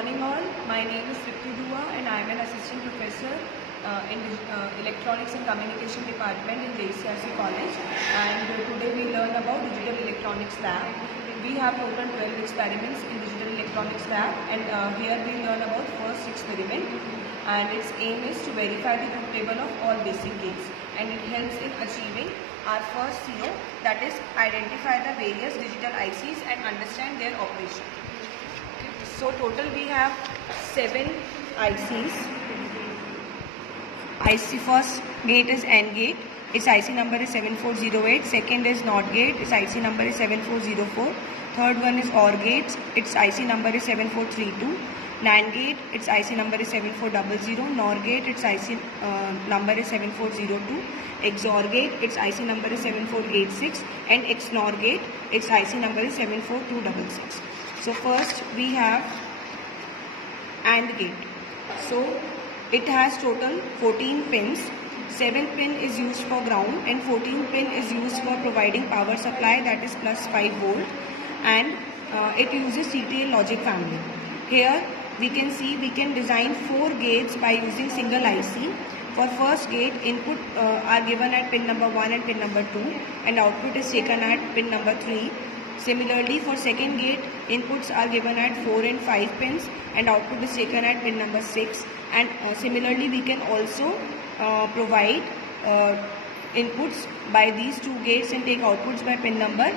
morning all. My name is Tripti Dua and I am an assistant professor in Electronics and Communication Department in JCRC College. And today we learn about Digital Electronics Lab. We have total 12 experiments in Digital Electronics Lab, and here we learn about first experiment. And its aim is to verify the truth table of all basic gates, and it helps in achieving our first CO, that is identify the various digital ICs and understand their operation. So total we have 7 ICs. IC first gate is AND gate. Its IC number is 7408. Second is NOT gate. Its IC number is 7404. Third one is OR gate. Its IC number is 7432. NAND gate. Its IC number is 7400. NOR gate. Its IC number is 7402. XOR gate. Its IC number is 7486. And XNOR gate. Its IC number is 74266. So first we have AND gate. So it has total 14 pins. 7th pin is used for ground and 14th pin is used for providing power supply, that is plus 5 volt, and it uses CTL logic family. Here we can see we can design 4 gates by using single IC. For first gate, input are given at pin number 1 and pin number 2, and output is taken at pin number 3. Similarly, for second gate, inputs are given at 4 and 5 pins, and output is taken at pin number 6. And similarly, we can also provide inputs by these 2 gates and take outputs by pin number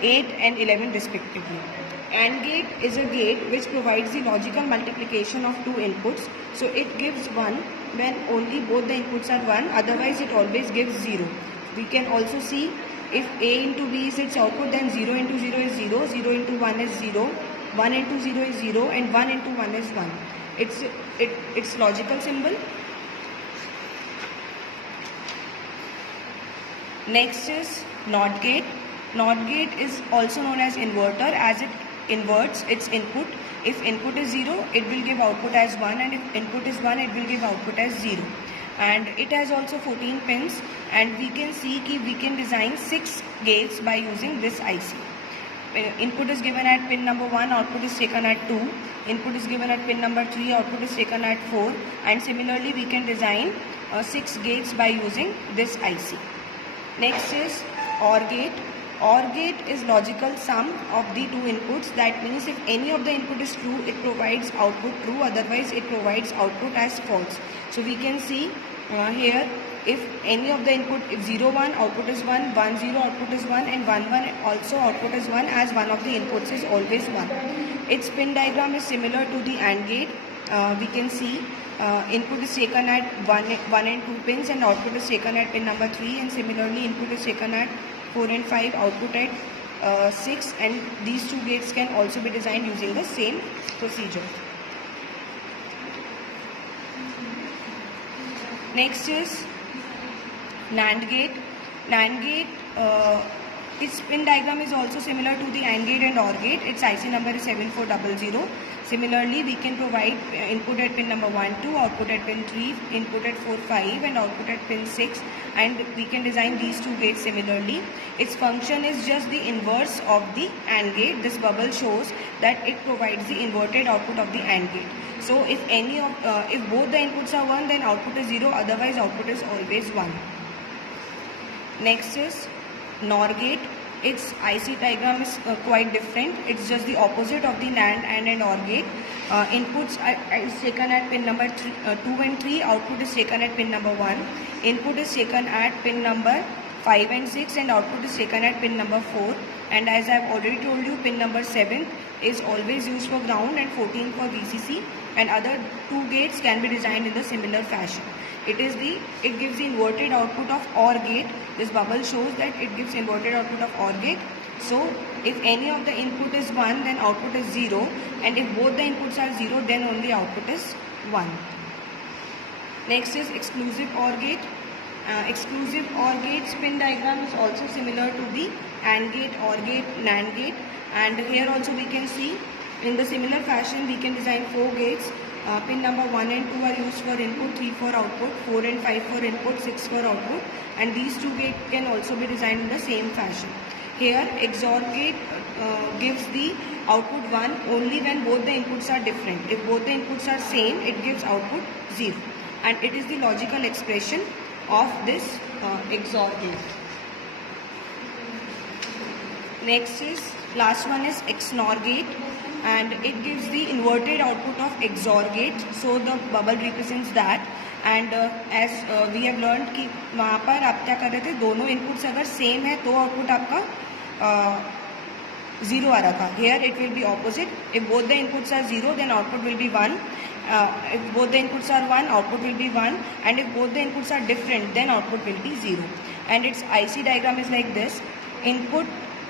8 and 11 respectively. AND gate is a gate which provides the logical multiplication of 2 inputs. So it gives 1 when only both the inputs are 1, otherwise it always gives 0. We can also see if A into B is its output, then 0 into 0 is 0, 0 into 1 is 0, 1 into 0 is 0, and 1 into 1 is 1. It's logical symbol. Next is NOT gate. NOT gate is also known as inverter, as it inverts its input. If input is 0, it will give output as 1, and if input is 1, it will give output as 0. And it has also 14 pins, and we can see that we can design 6 gates by using this IC. Input is given at pin number 1, output is taken at 2. Input is given at pin number 3, output is taken at 4. And similarly, we can design 6 gates by using this IC. Next is OR gate. OR gate is logical sum of the 2 inputs. That means if any of the input is true, it provides output true, otherwise it provides output as false. So we can see here, if any of the input, if 0 1, output is 1, 1 0, output is 1, and 1 1 also output is 1, as one of the inputs is always 1. Its pin diagram is similar to the AND gate. We can see input is taken at 1 and 2 pins, and output is taken at pin number 3, and similarly input is taken at 4 and 5, output at 6, and these 2 gates can also be designed using the same procedure. Next is NAND gate. NAND gate, its pin diagram is also similar to the AND gate and OR gate. Its IC number is 7400. Similarly, we can provide input at pin number 1 2, output at pin 3, input at 4 5, and output at pin 6, and we can design these 2 gates similarly. Its function is just the inverse of the AND gate. This bubble shows that it provides the inverted output of the AND gate. So if if both the inputs are 1, then output is 0, otherwise output is always 1. Next is NOR gate. Its IC diagram is quite different. It's just the opposite of the NAND and OR gate. Inputs is taken at pin number 2 and 3. Output is taken at pin number 1. Input is taken at pin number 5 and 6, and output is taken at pin number 4. And as I have already told you, pin number 7 is always used for ground and 14 for VCC, and other 2 gates can be designed in the similar fashion. It gives the inverted output of OR gate. This bubble shows that it gives inverted output of OR gate. So if any of the input is 1, then output is 0, and if both the inputs are 0, then only output is 1. Next is exclusive OR gate. Exclusive OR gate pin diagram is also similar to the AND gate, OR gate, NAND gate, and here also we can see in the similar fashion we can design 4 gates. Pin number 1 and 2 are used for input, 3 for output, 4 and 5 for input, 6 for output, and these 2 gates can also be designed in the same fashion. Here XOR gate gives the output 1 only when both the inputs are different. If both the inputs are same, it gives output 0. And it is the logical expression of this XOR gate. Next is, last one is XNOR gate, and it gives the inverted output of XOR gate. So the bubble represents that. And as we have learned कि वहाँ पर आप क्या कर रहे थे, दोनों inputs अगर सेम है तो आउटपुट आपका 0 आ रहा था. Here it will be opposite. If both the inputs are 0, then output will be 1. If both the inputs are 1, output will be 1. And if both the inputs are different, then output will be 0. And its IC diagram is like this. Input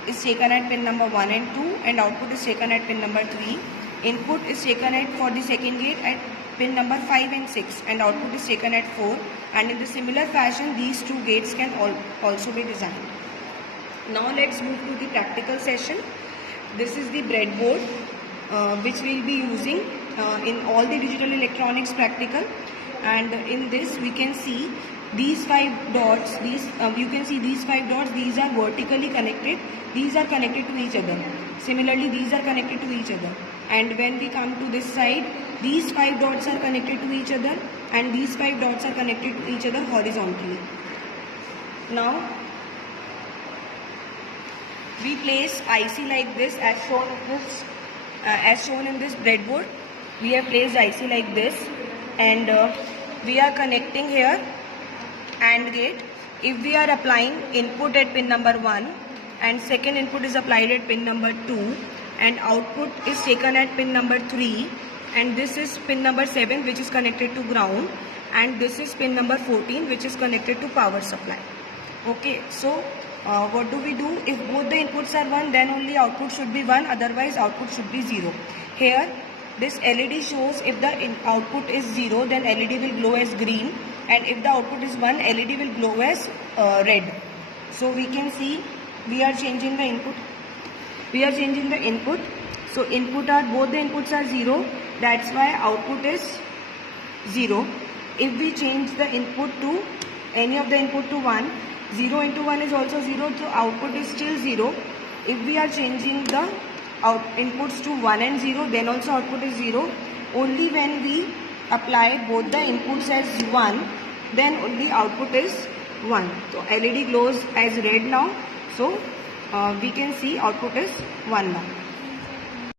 is taken at pin number 1 and 2, and output is taken at pin number 3. Input is taken at for the second gate at pin number 5 and 6, and output is taken at 4. And in the similar fashion, these two gates can also be designed. Now let's move to the practical session. This is the breadboard which we will be using in all the digital electronics practical. And in this we can see these 5 dots. You can see these 5 dots. These are vertically connected. These are connected to each other. Similarly, these are connected to each other. And when we come to this side, these 5 dots are connected to each other, and these 5 dots are connected to each other horizontally. Now we place IC like this, as shown in this breadboard. We have placed IC like this, and we are connecting here AND gate. If we are applying input at pin number 1, and second input is applied at pin number 2, and output is taken at pin number 3, and this is pin number 7 which is connected to ground, and this is pin number 14 which is connected to power supply. Okay, so what do we do? If both the inputs are 1, then only output should be 1, otherwise output should be 0. Here this LED shows if the output is 0, then LED will glow as green, and if the output is 1, LED will glow as red. So we can see we are changing the input. So both the inputs are 0, that's why output is 0. If we change the input to any of the input to 1, 0 into 1 is also 0, so output is still 0. If we are changing the inputs to 1 and 0, then also output is 0. Only when we apply both the inputs as 1, then only output is 1. So LED glows as red now. So we can see output is 1 now.